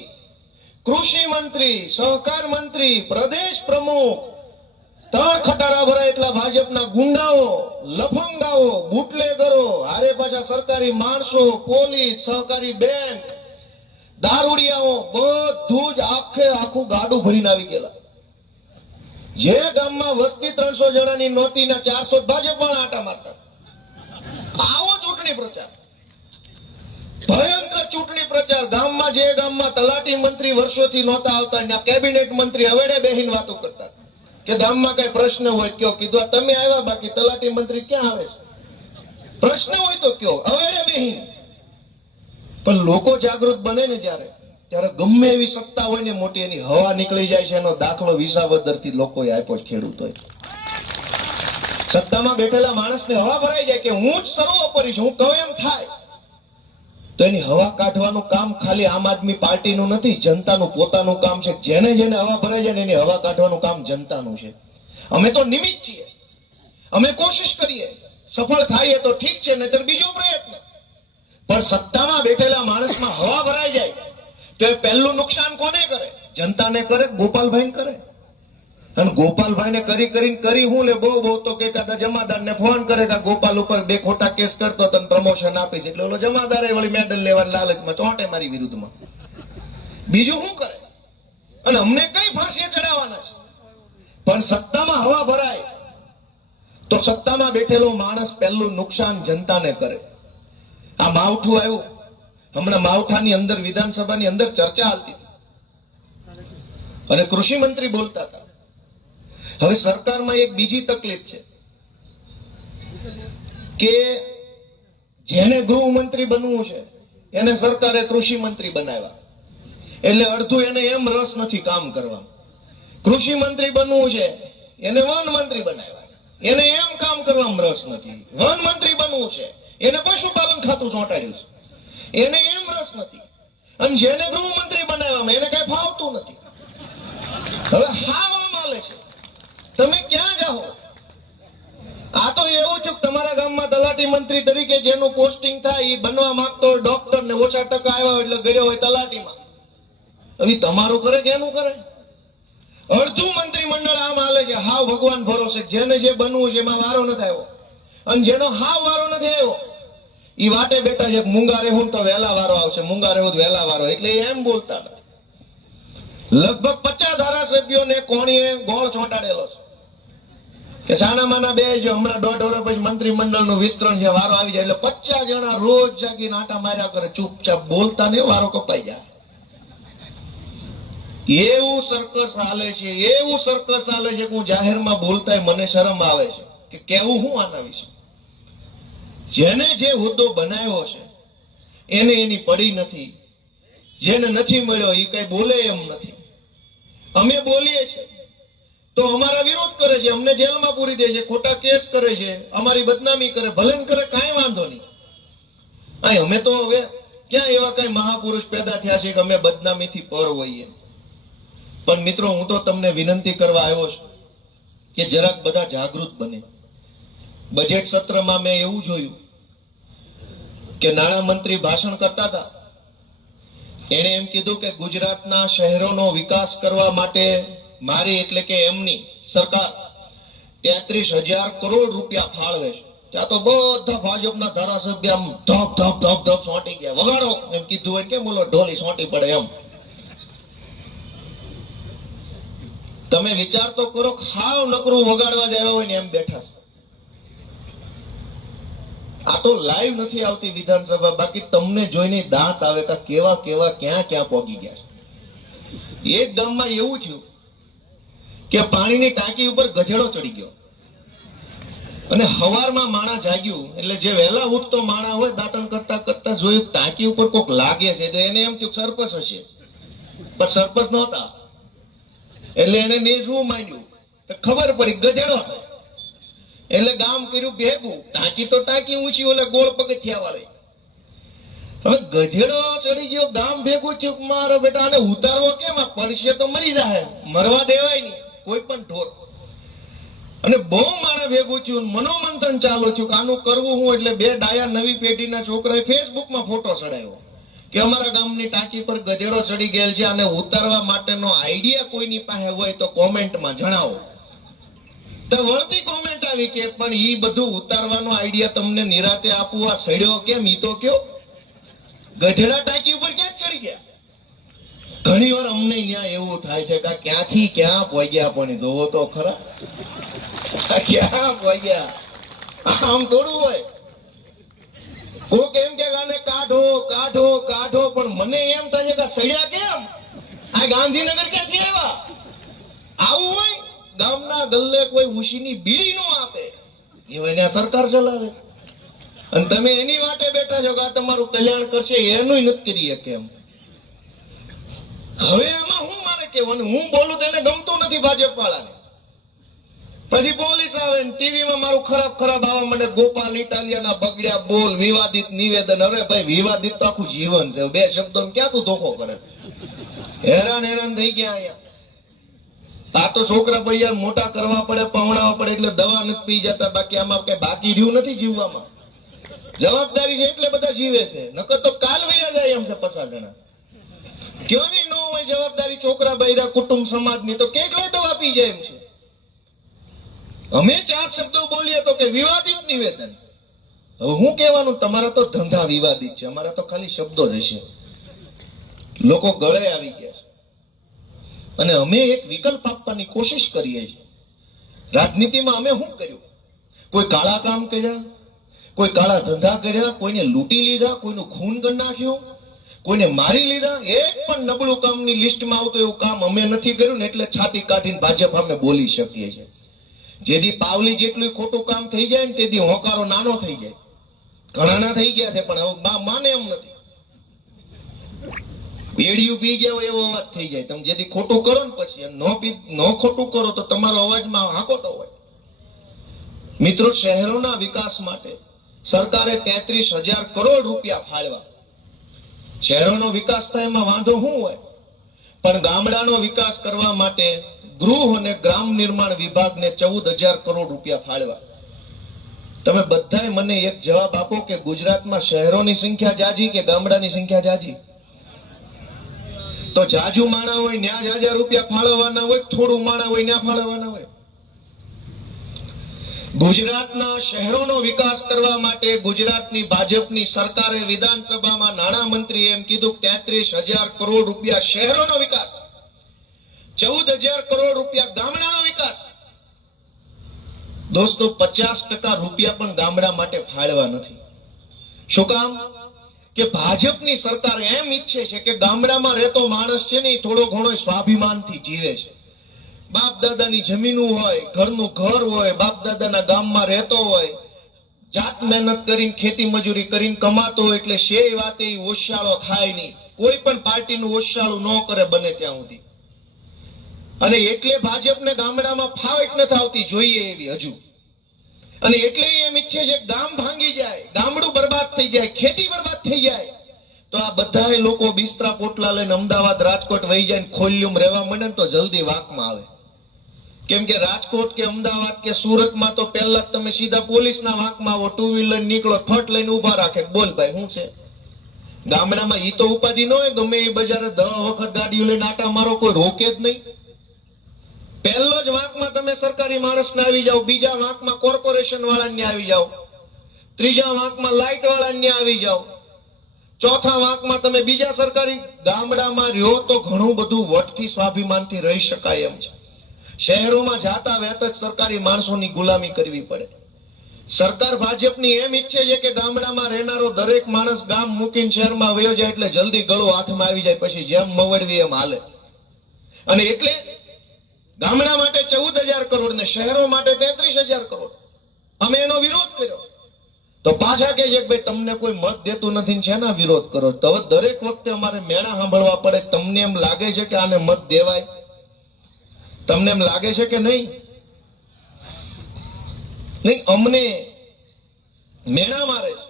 કૃષિ મંત્રી, સહકાર મંત્રી, પ્રદેશ પ્રમુખ, 3 ખટારા ભરાય એટલા ભાજપના ગુંડાઓ, લફંગાઓ, બુટલેગરો, હારે પાછા સરકારી માણસો, પોલીસ, સહકારી બેંક, દારૂડિયાઓ, બધું જ આખું ગાડું ભરીને આવી ગયેલા. જે ગામમાં વસ્તી 300 જણાની નહોતી ના 400 ભાજપ વાળા આટા મારતા. આવો ચૂંટણી પ્રચાર, ભયંકર ચૂંટણી પ્રચાર. ગામમાં જે ગામમાં તલાટી મંત્રી વર્ષોથી નહોતા આવતા, ના કેબિનેટ મંત્રી હવેડે બેહીને વાતો કરતા કે ગામમાં કઈ પ્રશ્ન હોય કયો. કીધું તમે આવ્યા, બાકી તલાટી મંત્રી ક્યાં આવે છે? પ્રશ્ન હોય તો કયો, હવેડે બેહીને. પણ લોકો જાગૃત બને ને ત્યારે ગમે એવી સત્તા હોય ને મોટી, એની હવા નીકળી જાય છે. એનો દાખલો વિસાવદરથી લોકોએ આપ્યો છે, ખેડૂતોએ. સત્તામાં બેઠેલા માણસને હવા ભરાઈ જાય કે હું જ સર્વોપરી છું, હું કહું એમ થાય. તો એની હવા કાઢવાનું કામ ખાલી આમ આદમી પાર્ટીનું નથી, જનતાનું પોતાનું કામ છે. જેને હવા ભરાઈ જાય ને એની હવા કાઢવાનું કામ જનતાનું છે. અમે તો નિમિત્ત છીએ. અમે કોશિશ કરીએ, સફળ થાય તો ઠીક છે, નહીતર બીજો પ્રયત્ન. પણ સત્તામાં બેઠેલા માણસમાં હવા ભરાઈ જાય તો એ પહેલું નુકસાન કોને કરે? જનતાને કરે, ગોપાલભાઈને કરે. અને ગોપાલભાઈને કરી હું લે, બહુ તો કે કાદા જમાદારને ફોન કરે કે ગોપાલ ઉપર 2 ખોટા કેસ કરતો તને પ્રમોશન આપીશ. એટલે ઓલો જમાદારે વળી મેડલ લેવાની લાલચમાં ચોંટે મારી વિરુદ્ધમાં. બીજું શું કરે? અને અમને કઈ ફાંસીએ ચડાવવાના છે? પણ સત્તામાં હવા ભરાય તો સત્તામાં બેઠેલો માણસ પહેલું નુકસાન જનતાને કરે. આ માવઠું આવ્યું, હમણાં માવઠાની અંદર વિધાનસભાની અંદર ચર્ચા હાલતી હતી અને કૃષિ મંત્રી બોલતા હતા. હવે સરકારમાં એક બીજી તકલીફ છે કે જેને ગૃહમંત્રી બનવું છે એને સરકારે કૃષિ મંત્રી બનાવ્યા, એટલે અડધું એને એમ રસ નથી કામ કરવા. કૃષિ મંત્રી બનવું છે એને વન મંત્રી બનાવ્યા છે, એને એમ કામ કરવામાં રસ નથી. વન મંત્રી બનવું છે એને પશુપાલન ખાતું સોંટાડ્યું છે, એને એમ રસ નથી. અને જેને ગૃહમંત્રી બનાવ્યા એને કઈ ફાવતું નથી. હવે હાવ આમ હાલે છે. તમે ક્યાં જાઓ? આ તો એવું છે કે તમારા ગામમાં તલાટી મંત્રી તરીકે જેનું પોસ્ટિંગ થાય એ બનવા માંગતો હોય ડોક્ટર ને, ઓછા ટકા આવ્યા હોય એટલે ગયો હોય તલાટીમાં. હવે તમારું કરે કે એનું કરે? અડધું મંત્રીમંડળ આમ હાલે છે હાવ ભગવાન ભરોસે. જેને જે બનવું છે એમાં વારો નથી આવ્યો, અને જેનો હાવ વારો નથી આવ્યો એ વાટે બેઠા છે. મૂંગા રહેવું તો વહેલા વારો આવશે, મૂંગા રહેવું વહેલા વારો, એટલે એમ બોલતા નથી. લગભગ 50 ધારાસભ્યોને કોણીએ ગોળ ચોંટાડેલો છે કે સાના માના બે જો હમણાં 1.5 વર્ષ પછી મંત્રીમંડળનું વિસ્તરણ છે, વારો આવી જાય એટલે 50 જણા રોજ જાગીને આટા માર્યા કરે, ચૂપચાપ બોલતા નહીં, વારો કપાઈ જાય. એવું સર્કસ હાલે છે, એવું સર્કસ હાલે છે કે હું જાહેરમાં બોલતા મને શરમ આવે છે કે કેવું હું આના વિશે. જેને જે હોદ્દો બનાવ્યો છે એને એની પડી નથી, જેને નથી મળ્યો એ કઈ બોલે એમ નથી. અમે બોલીએ છીએ તો અમારા વિરોધ કરે છે, અમને જેલમાં પૂરી દે છે, ખોટા કેસ કરે છે, અમારી બદનામી કરે, ભલે કરે, કાંઈ વાંધો નહીં. અમે તો હવે ક્યાં એવા કઈ મહાપુરુષ પેદા થયા છે કે અમે બદનામીથી પર હોઈએ. પણ મિત્રો, હું તો તમને વિનંતી કરવા આવ્યો છું કે જરાક બધા જાગૃત બને. બજેટ સત્રમાં મેં એવું જોયું કે નાણામંત્રી ભાષણ કરતા હતા, એણે એમ કીધું કે ગુજરાતના શહેરોનો વિકાસ કરવા માટે મારી એટલે કે એમની સરકાર 33,000 કરોડ રૂપિયા ફાળવે છે. ત્યાં તો બધા ભાજપના ધારાસભ્ય આમ ધપ ધપ ધપ ધપ સોંટી ગયા. વગાડો એમ કીધું હોય કે બોલો ઢોલી સોંટી પડે એમ. તમે વિચાર તો કરો, ખાવ નકરું વગાડવા જ આવ્યા હોય ને એમ બેઠા છે. આ તો લાઈવ નથી આવતી વિધાનસભા, બાકી તમને જોઈને દાંત આવે કે કેવા કેવા ક્યાં ક્યાં પહોંચી ગયા છે. એક ગામમાં એવું થયું કે પાણીની ટાંકી ઉપર ગધેડો ચડી ગયો અને હવારમાં માણા જાગ્યું એટલે જે વહેલા ઉઠતો માણા હોય દાંતણ કરતા કરતા જોયું ટાંકી ઉપર કોક લાગે છે, તો એને એમ થયું સરપંચ હશે, પણ સરપંચ નહોતા. એટલે એને નેસવું માંડ્યું તો ખબર પડી ગધેડો છે. એટલે ગામ કર્યું ભેગું, ટાંકી તો ટાંકી ઊંચી, ઓલે ગોળ પગથિયા વાળી. હવે ગધેડો ચડી ગયો, ગામ ભેગું થયું, મારો બેટા આને ઉતારવો કેમ? આ પડશે તો મરી જાય, મરવા દેવાય નહીં કોઈ પણ ઢોર. અને બહુ મારા ભેગું થયું, મનોમંથન ચાલુ થયું કે આનું કરવું હું. એટલે 2 ડાયા નવી પેઢીના છોકરાએ ફેસબુકમાં ફોટો ચડાવ્યો કે અમારા ગામની ટાંકી પર ગધેડો ચડી ગયેલ છે, આને ઉતારવા માટેનો આઈડિયા કોઈની પાસે હોય તો કોમેન્ટમાં જણાવો. તો વળતી કોમેન્ટ આવી કે પણ ઈ બધું ઉતારવાનો આઈડિયા તમને નિરાતે આપવું, આ સડ્યો કેમ? ઈ તો કયો ગધેડા ટાંકી ઉપર ક્યાં ચડી ગયા? ઘણી વાર અમને ત્યાં એવું થાય છે કે ક્યાંથી ક્યાં પહોંચ્યા, પણ જોવો તો ખરા ક્યાં પહોંચ્યા. આમ થોડું હોય. કોક એમ કે આને કાઢો કાઢો કાઢો, પણ મને એમ થાય છે કે સડ્યા કેમ? આ ગાંધીનગર ક્યાંથી આવ્યા? આવું હોય? ગામના ગલ્લે કોઈ ઉશીની બીડી નો આપે, એવા સરકાર ચલાવે છે, અને તમે એની વાટે બેઠા છો કે આ તમારું કલ્યાણ કરશે, એનું નથી કરી શકે એમ. હવે આમાં હું મારે કહેવાનું, હું બોલું તેને ગમતું નથી ભાજપ વાળાને. પછી પોલીસ આવે ને ટીવીમાં મારું ખરાબ ખરાબ આવવા મને, ગોપાલ ઇટાલિયાના બગડ્યા બોલ, વિવાદિત નિવેદન. અરે ભાઈ, વિવાદિત તો આખું જીવન છે. 2 શબ્દો ક્યાં તું ધોખો કરે? હેરાન હેરાન થઈ ગયા અહીંયા. આ તો છોકરા ભાઈ મોટા કરવા પડે, પવડાવવા પડે, એટલે દવા નથી પી જતા. બાકી આમાં કઈ બાકી રહ્યું નથી જીવવામાં. જવાબદારી છે એટલે બધા જીવે છે, નકર તો કાલ વયા જાય એમ છે 50 જણા. કયો ની ન હોય જવાબદારી છોકરા ભાઈ કુટુંબ સમાજની, તો કેટલાય દવા પી જાય એમ છે. અમે 4 શબ્દો બોલીએ તો કે વિવાદિત નિવેદન. હવે હું કહેવાનું, તમારા તો ધંધા વિવાદિત છે, અમારા તો ખાલી શબ્દો જ હશે. લોકો ગળે આવી ગયા છે અને અમે એક વિકલ્પ આપવાની કોશિશ કરીએ છીએ. રાજનીતિમાં અમે શું કર્યું? કોઈ કાળા કામ કર્યા, કોઈ કાળા ધંધા કર્યા, કોઈને લૂંટી લીધા, કોઈનું ખૂન કરી નાખ્યું, કોઈને મારી લીધા? એક પણ નબળું કામની લિસ્ટમાં આવતું એવું કામ અમે નથી કર્યું ને એટલે છાતી કાઢીને ભાજપ અમે બોલી શકીએ છીએ. જેથી પાવલી જેટલું ખોટું કામ થઈ જાય ને તેથી હોકારો નાનો થઈ જાય. ઘણાના થઈ ગયા છે પણ હવે માને એમ નથી. એડિયું પી ગયા હોય એવો અવાજ થઈ જાય. તમે જેથી ખોટું કરો ને પછી ન ખોટું કરો તો તમારો અવાજમાં હાકોટો હોય. મિત્રો, શહેરોના વિકાસ માટે સરકારે 33,000 કરોડ રૂપિયા ફાળવ્યા. શહેરોનો વિકાસ થાય એમાં વાંધો શું હોય, પણ ગામડાનો વિકાસ કરવા માટે ગૃહ અને ગ્રામ નિર્માણ વિભાગને 14,000 કરોડ રૂપિયા ફાળવ્યા. તમે બધાએ મને એક જવાબ આપો કે ગુજરાતમાં શહેરોની સંખ્યા જાજી કે ગામડાની સંખ્યા જાજી? તો જાજુ માણા હોય ન્યા જાજા રૂપિયા ફાળવવાના હોય, થોડું માણા હોય ન્યા ફાળવવાના હોય. ગુજરાતના શહેરોનો વિકાસ કરવા માટે ગુજરાતની ભાજપની સરકારે વિધાનસભામાં નાણામંત્રીએ એમ કીધું 33,000 કરોડ રૂપિયા શહેરોનો વિકાસ, 14,000 કરોડ રૂપિયા ગામડાનો વિકાસ. દોસ્તો, 50% રૂપિયા પણ ગામડા માટે ફાળવા નથી. શું કામ? કે ભાજપની સરકાર એમ ઈચ્છે છે કે ગામડામાં રહેતો માણસ છે ને એ થોડો ઘણો સ્વાભિમાનથી જીવે છે. બાપ દાદાની જમીનો હોય, ઘરનું ઘર હોય, બાપ દાદાના ગામમાં રહેતો હોય, જાત મહેનત કરીને ખેતી મજૂરી કરીને કમાતો હોય, એટલે શે વાતે ઓશિયાળો થાય નહીં. કોઈ પણ પાર્ટીનું ઓશિયાળું ન કરે બને ત્યાં સુધી. અને એટલે ભાજપને ગામડામાં ફાવટ નથી આવતી જોઈએ એવી હજુ. અને એટલે એમ ઈચ્છે છે ગામ ભાંગી જાય, ગામડું બરબાદ થઈ જાય, ખેતી બરબાદ થઈ જાય, તો આ બધા લોકો બિસ્તરા પોટલા લઈને અમદાવાદ રાજકોટ વહી જાય ને ખોલ્યુમ રહેવા મળે ને તો જલ્દી વાકમાં આવે. કેમ કે રાજકોટ કે અમદાવાદ કે સુરતમાં તો પહેલા તમે સીધા પોલીસના વાંકમાં આવો, ટુ વ્હીલર નીકળો, ફટ લઈને ઉભા રાખે, બોલ ભાઈ શું છે. ગામડામાં ઈ તો ઉપાધિ ન હોય, ગમે એ બજારે 10 વખત ગાડીઓ લઈને આટા મારો, કોઈ રોકે જ નહીં. પહેલો જ વાંકમાં તમે સરકારી માણસને આવી જાઓ, બીજા વાંકમાં કોર્પોરેશન વાળાને આવી જાઓ, ત્રીજા વાંકમાં લાઇટ વાળાને આવી જાઓ, ચોથા વાંકમાં તમે બીજા સરકારી. ગામડામાં રહ્યો તો ઘણું બધું વટથી સ્વાભિમાનથી રહી શકાય એમ છે. શહેરોમાં જાતા વેત જ સરકારી માણસોની ગુલામી કરવી પડે. સરકાર ભાજપની એમ ઈચ્છે છે કે ગામડામાં રહેનારો દરેક માણસ ગામ મૂકીને શહેરમાં વયો જાય એટલે જલ્દી ગળો હાથમાં આવી જાય, પછી જેમ મવડવી એમ હાલે. અને એટલે ગામડા માટે 14,000 કરોડ ને શહેરો માટે 33,000 કરોડ. અમે એનો વિરોધ કર્યો તો પાછા કહે છે કે ભાઈ તમને કોઈ મત દેતું નથી ને શેના વિરોધ કરો? તો હવે દરેક વખતે અમારે મેણા સાંભળવા પડે. તમને એમ લાગે છે કે આને મત દેવાય? તમને એમ લાગે છે કે નહીં? નહીં, અમને મેણા મારે છે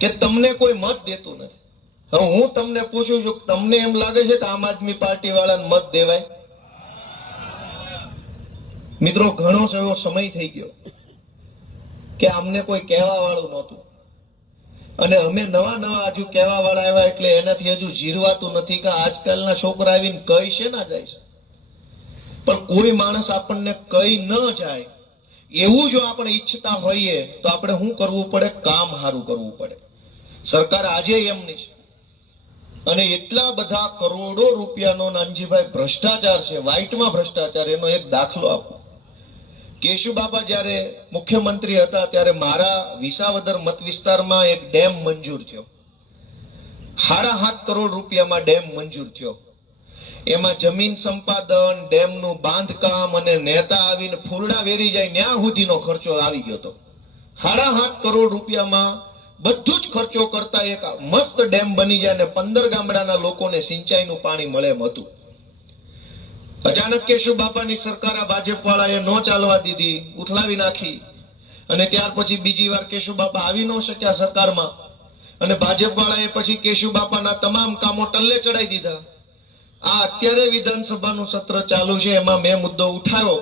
કે તમને કોઈ મત દેતું નથી. હવે હું તમને પૂછું છું, તમને એમ લાગે છે કે આમ આદમી પાર્ટી વાળાને મત દેવાય? મિત્રો, ઘણો એવો સમય થઈ ગયો કે અમને કોઈ કહેવા વાળું નહોતું, અને અમે નવા હજુ કહેવા વાળા આવ્યા એટલે એનાથી હજુ જીરવાતું નથી કે આજકાલના છોકરા આવીને કઈ છે ના જાય છે. પણ કોઈ માણસ આપણને કઈ ન જાય એવું જો આપણે ઈચ્છતા હોઈએ તો આપણે શું કરવું પડે? કામ સારું કરવું પડે. સરકાર આજે એમની છે, અને એટલા બધા કરોડો રૂપિયાનો નાનજીભાઈ ભ્રષ્ટાચાર છે, વ્હાઇટમાં ભ્રષ્ટાચાર. એનો એક દાખલો આપો. કેશુબાપા જ્યારે મુખ્યમંત્રી હતા ત્યારે મારા વિસાવદર મત વિસ્તારમાં એક ડેમ મંજૂર થયો. 7.5 કરોડ રૂપિયામાં ડેમ મંજૂર થયો. એમાં જમીન સંપાદન, ડેમનું બાંધકામ અને નેતા આવીને ફૂલડા વેરી જાય ત્યાં સુધીનો ખર્ચો આવી ગયો હતો. 7.5 કરોડ રૂપિયામાં બધું જ ખર્ચો કરતા એક મસ્ત ડેમ બની જાય અને 15 ગામડાના લોકોને સિંચાઈનું પાણી મળે એમ હતું. અચાનક કેશુબાપાની સરકાર આ ભાજપ વાળાએ ન ચાલવા દીધી, ઉથલાવી નાખી. અને ત્યાર પછી બીજી વાર કેશુબાપા આવી ન શક્યા સરકારમાં, અને ભાજપ વાળાએ પછી કેશુબાપાના તમામ કામો ટલ્લે ચડાવી દીધા. આ અત્યારે વિધાનસભાનું સત્ર ચાલુ છે, એમાં મેં મુદ્દો ઉઠાવ્યો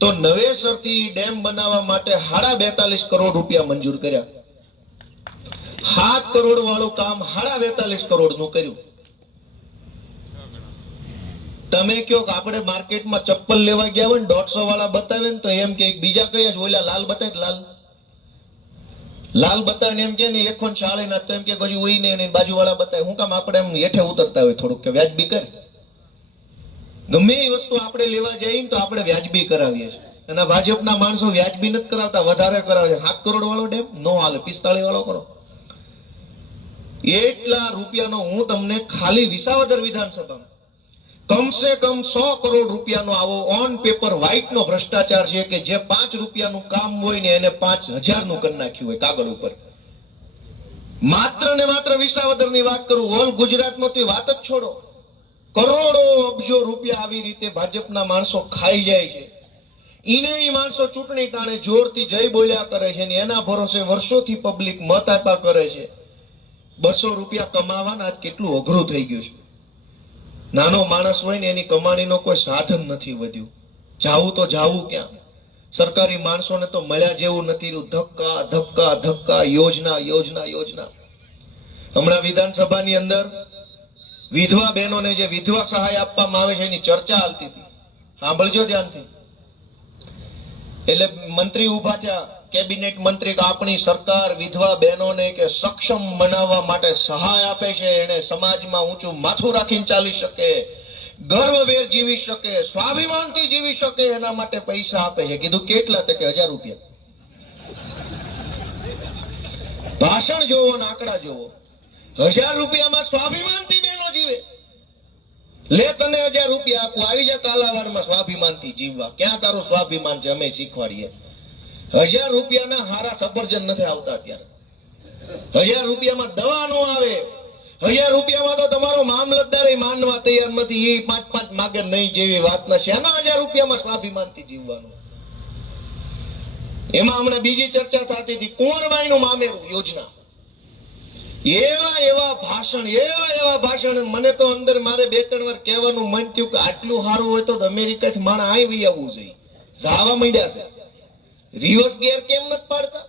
તો નવેસરથી ડેમ બનાવવા માટે 42.5 કરોડ રૂપિયા મંજૂર કર્યા. 7 કરોડ વાળું કામ 42.5 કરોડનું કર્યું. તમે કયો કે આપણે માર્કેટમાં ચપ્પલ લેવા ગયા હોય ને 150 વાળા બતાવે ને તો એમ કે બીજા કયા જ ઓલા લાલ બતાવે, લાલ બતાવે એમ કે ને 140 ના, તો એમ કે હજી હોય નહીં, બાજુ વાળા બતાવે. હું કામ આપણે એમ હેઠે ઉતરતા હોય થોડુંક કે વ્યાજબી કરે. ગમે એ વસ્તુ આપણે લેવા જઈએ ને તો આપણે વ્યાજબી કરાવીએ છીએ, અને ભાજપના માણસો વ્યાજબી નથી કરાવતા, વધારે કરાવે છે. 7 કરોડ વાળો ડેમ નો હાલે, 45 વાળો કરો. એટલા રૂપિયાનો હું તમને ખાલી વિસાવદર વિધાનસભામાં કમસે કમ 100 કરોડ રૂપિયાનો આવો ઓન પેપર વ્હાઇટ નો ભ્રષ્ટાચાર છે કે જે 5 રૂપિયાનું કામ હોય ને એને 5000 નું કરી નાખ્યું હોય કાગળ ઉપર. માત્ર ને માત્ર વિસાવદરની વાત કરું, ઓલ ગુજરાતમાં તો વાત જ છોડો. કરોડો અબજો રૂપિયા આવી રીતે ભાજપના માણસો ખાઈ જાય છે. ઈને માણસો ચૂંટણી ટાણે જોરથી જય બોલ્યા કરે છે ને એના ભરોસે વર્ષોથી પબ્લિક મત આપ્યા કરે છે. 200 રૂપિયા કમાવાના આજ કેટલું અઘરું થઈ ગયું છે. નાનો માણસ હોય ને એની કમાણીનો કોઈ સાધન નથી વધ્યું. જાવું તો જાવું ક્યાં? સરકારી માણસોને તો મળ્યા જેવું નથી રહ્યું. ધક્કા ધક્કા ધક્કા, યોજના યોજના યોજના. હમણાં વિધાનસભાની અંદર વિધવા બહેનોને જે વિધવા સહાય આપવામાં આવે છે એની ચર્ચા હાલતી હતી. સાંભળજો ધ્યાનથી. એટલે મંત્રી ઉભા થયા, કેબિનેટ મંત્રી, કે આપણી સરકાર વિધવા બહેનોને કે સક્ષમ બનાવવા માટે સહાય આપે છે, એને સમાજમાં ઊંચું માથું રાખીને ચાલી શકે, ગર્વભેર જીવી શકે, સ્વાભિમાનથી જીવી શકે, એના માટે પૈસા આપે છે. કીધું કેટલા? તો કે 1000 રૂપિયા. ભાષણ જોવો ને આંકડા જોવો. 1000 રૂપિયામાં સ્વાભિમાનથી બહેનો જીવે. લે તને 1000 રૂપિયા આપું, આવી જા કાલાવાડમાં સ્વાભિમાનથી જીવવા. ક્યાં તારું સ્વાભિમાન છે? અમે શીખવાડીએ. 1000 રૂપિયાના હારા સફરજન નથી આવતા અત્યારે. 1000 રૂપિયામાં દવા નો આવે. 1000 રૂપિયામાં તો તમારો મામલતદાર માનવા તૈયાર નથી. એ 5-5 માગે નહીં જેવી વાત ના. શેના 1000 રૂપિયામાં સ્વાભિમાનથી જીવવાનું? એમાં હમણાં બીજી ચર્ચા થતી હતી, કુંવરબાઈનું મામેરું યોજના. એવા ભાષણ. મને તો અંદર મારે 2-3 વાર કહેવાનું મન થયું કે આટલું સારું હોય તો અમેરિકાથી માણસ આવી આવવું જોઈએ. જાવા માંડ્યા છે. રિવર્સ ગેર કેમ નથી પાડતા?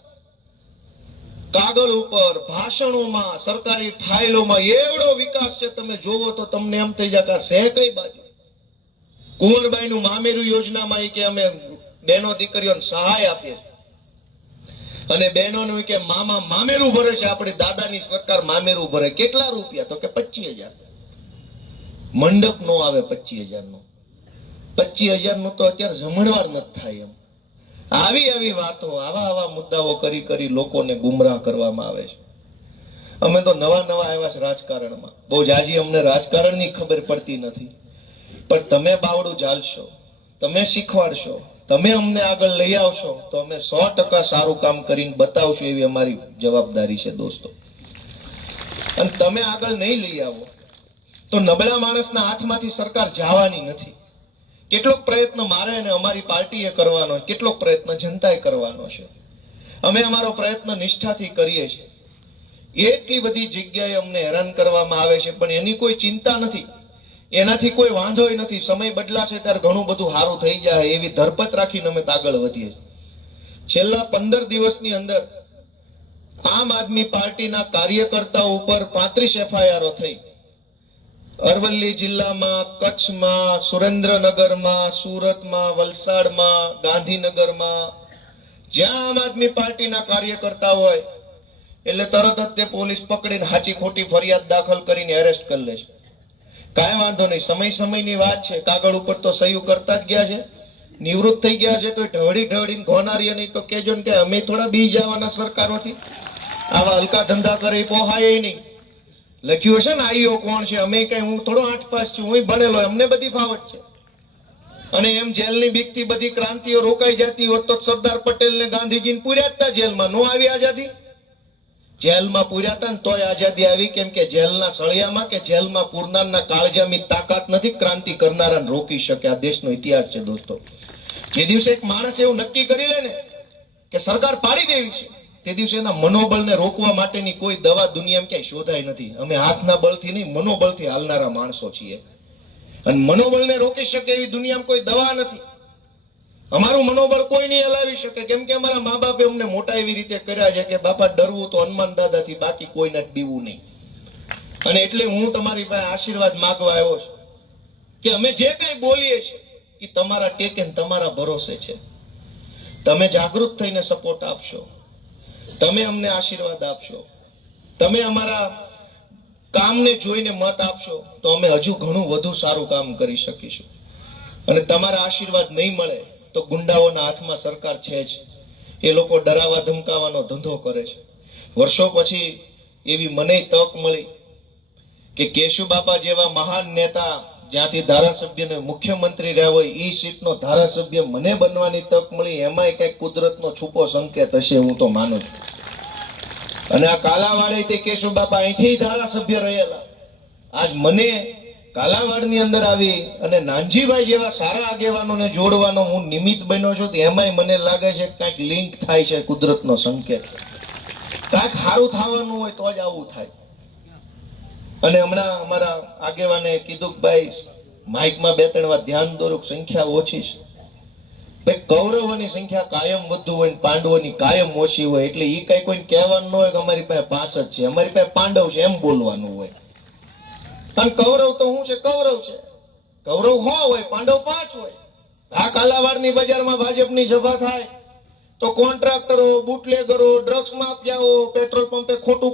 કાગળ ઉપર, ભાષણોમાં, સરકારી ફાઇલોમાં એવડો વિકાસ છે. તમે જોવો તો તમને એમ થઈ જાય કે છે કઈ બાજુ. કુંવરબાઈનું મામેરું યોજનામાં કે અમે બહેનો દીકરીઓને સહાય આપીએ છીએ અને બહેનોનું કે મામા મામેરું ભરે છે. આપણી દાદાની સરકાર મામેરું ભરે. કેટલા રૂપિયા? તો કે 25000. મંડપ નો આવે 25000 નો. 25000 નું તો અત્યારે જમણવાર નથી થાય એમ. આવી વાતો, આવા મુદ્દાઓ કરી લોકોને ગુમરાહ કરવામાં આવે છે. અમે તો નવા આવ્યા છે રાજકારણમાં. બહુ જાજી અમને રાજકારણની ખબર પડતી નથી. પણ તમે બાવડું ચાલશો, તમે શીખવાડશો, તમે અમને આગળ લઈ આવશો તો અમે 100% સારું કામ કરીને બતાવશું, એવી અમારી જવાબદારી છે દોસ્તો. અને તમે આગળ નહીં લઈ આવો તો નબળા માણસના હાથમાંથી સરકાર જવાની નથી. કેટલોક પ્રયત્ન મારે અને અમારી પાર્ટીએ કરવાનો છે, કેટલોક પ્રયત્ન જનતાએ કરવાનો છે. અમે અમારો પ્રયત્ન નિષ્ઠાથી કરીએ છીએ. એટલી બધી જગ્યાએ અમને હેરાન કરવામાં આવે છે પણ એની કોઈ ચિંતા નથી, એનાથી કોઈ વાંધો નથી. સમય બદલાશે ત્યારે ઘણું બધું સારું થઈ જાય એવી ધરપત રાખીને અમે આગળ વધીએ છીએ. છેલ્લા 15 દિવસની અંદર આમ આદમી પાર્ટીના કાર્યકર્તાઓ ઉપર 35 FIR થઈ. અરવલ્લી જિલ્લામાં, કચ્છમાં, સુરેન્દ્રનગરમાં, સુરતમાં, વલસાડમાં, ગાંધીનગરમાં જ્યાં આમ આદમી પાર્ટીના કાર્યકર્તા હોય એટલે તરત જ તે પોલીસ પકડીને સાચી ખોટી ફરિયાદ દાખલ કરીને એરેસ્ટ કરી લે છે. કાંઈ વાંધો નહીં, સમયની વાત છે. કાગળ ઉપર તો સહી કરતા જ ગયા છે. નિવૃત્ત થઈ ગયા છે તો ઢળીને ઘોનારીએ નહીં તો કેજો ને કે અમે થોડા બી જવાના સરકારોથી. આવા હલકા ધંધા કરે પોહાય નહીં. લખ્યું હશે ને આઈઓ કોણ છે, અમે કઈ, હું થોડો 8 પાસ છું, હું ભણેલો, અમને બધી ફાવટ છે. અને એમ જેલની બીકથી બધી ક્રાંતિઓ રોકાઈ જતી હોત તો સરદાર પટેલ ને ગાંધીજીને પૂર્યા હતા જેલમાં. નો આવી આઝાદી? જેલમાં પૂર્યા હતા ને તોય આઝાદી આવી. કેમ કે જેલના સળિયામાં કે જેલમાં પૂરનારના કાળજામી તાકાત નથી ક્રાંતિ કરનારાને રોકી શકે. આ દેશનો ઇતિહાસ છે દોસ્તો. જે દિવસે એક માણસ એવું નક્કી કરી લે ને કે સરકાર પાડી દેવી છે, તે દિવસે એના મનોબળને રોકવા માટેની કોઈ દવા દુનિયામાં ક્યાંય શોધાઈ નથી. અમે હાથના બળથી નહીં, મનોબળથી હાલનારા માણસો છીએ. અને મનોબળને રોકી શકે એવી દુનિયામાં કોઈ દવા નથી. અમારું મનોબળ કોઈ નહીં હલાવી શકે. કેમ કે અમારા મા બાપે અમને મોટા એવી રીતે કર્યા છે કે બાપા ડરવું તો હનુમાન દાદાથી, બાકી કોઈને બીવું નહીં. અને એટલે હું તમારી પાસે આશીર્વાદ માંગવા આવ્યો છું કે અમે જે કઈ બોલીએ છીએ એ તમારા ટેકે તમારા ભરોસે છે. તમે જાગૃત થઈને સપોર્ટ આપશો, તમે અમને આશીર્વાદ આપશો, તમે અમારા કામને જોઈને મત આપશો તો અમે હજુ ઘણું વધુ સારું કામ કરી શકીશું. અને તમારા આશીર્વાદ નહીં મળે તો ગુંડાઓના હાથમાં સરકાર છે જ. એ લોકો ડરાવા ધમકાવવાનો ધંધો કરે છે. વર્ષો પછી એવી મને તક મળી કે કેશુબાપા જેવા મહાન નેતા જ્યાંથી ધારાસભ્યને મુખ્યમંત્રી રહ્યા હોય એ સીટનો ધારાસભ્ય મને બનવાની તક મળી, એમાંય કઈક કુદરતનો છુપો સંકેત હશે, હું તો માનું છું. અને આ કાલાવાડેથી કેશુબાપા અહીંથી ધારાસભ્ય રહેલા, આજ મને કાલાવાડની અંદર આવી અને નાનજીભાઈ જેવા સારા આગેવાનોને જોડવાનો હું નિમિત્ત બન્યો છું. એમાંય મને લાગે છે કે કાંઈક લિંક થાય છે, કુદરતનો સંકેત. કાંઈક સારું થવાનું હોય તો જ આવું થાય. અને હમણાં અમારા આગેવાને કીધું કે ભાઈ માઇકમાં 2-3 વાર ધ્યાન દોરું, સંખ્યા ઓછી છે. ભાઈ કૌરવોની સંખ્યા કાયમ વધુ હોય ને પાંડવોની કાયમ ઓછી હોય, એટલે એ કઈ કોઈને કહેવાનું ન હોય કે અમારી પાસે 65 છે, અમારી પાસે પાંડવ છે, એમ બોલવાનું હોય. અને કૌરવ તો શું છે? કૌરવ છે. કૌરવ 100 હોય, પાંડવ 5 હોય. આ કાલાવાડની બજારમાં ભાજપની સભા થાય તો કોન્ટ્રાક્ટરો, બુટલેગરો, ડ્રગ્સ માફિયાઓ, પેટ્રોલ પંપે ખોટું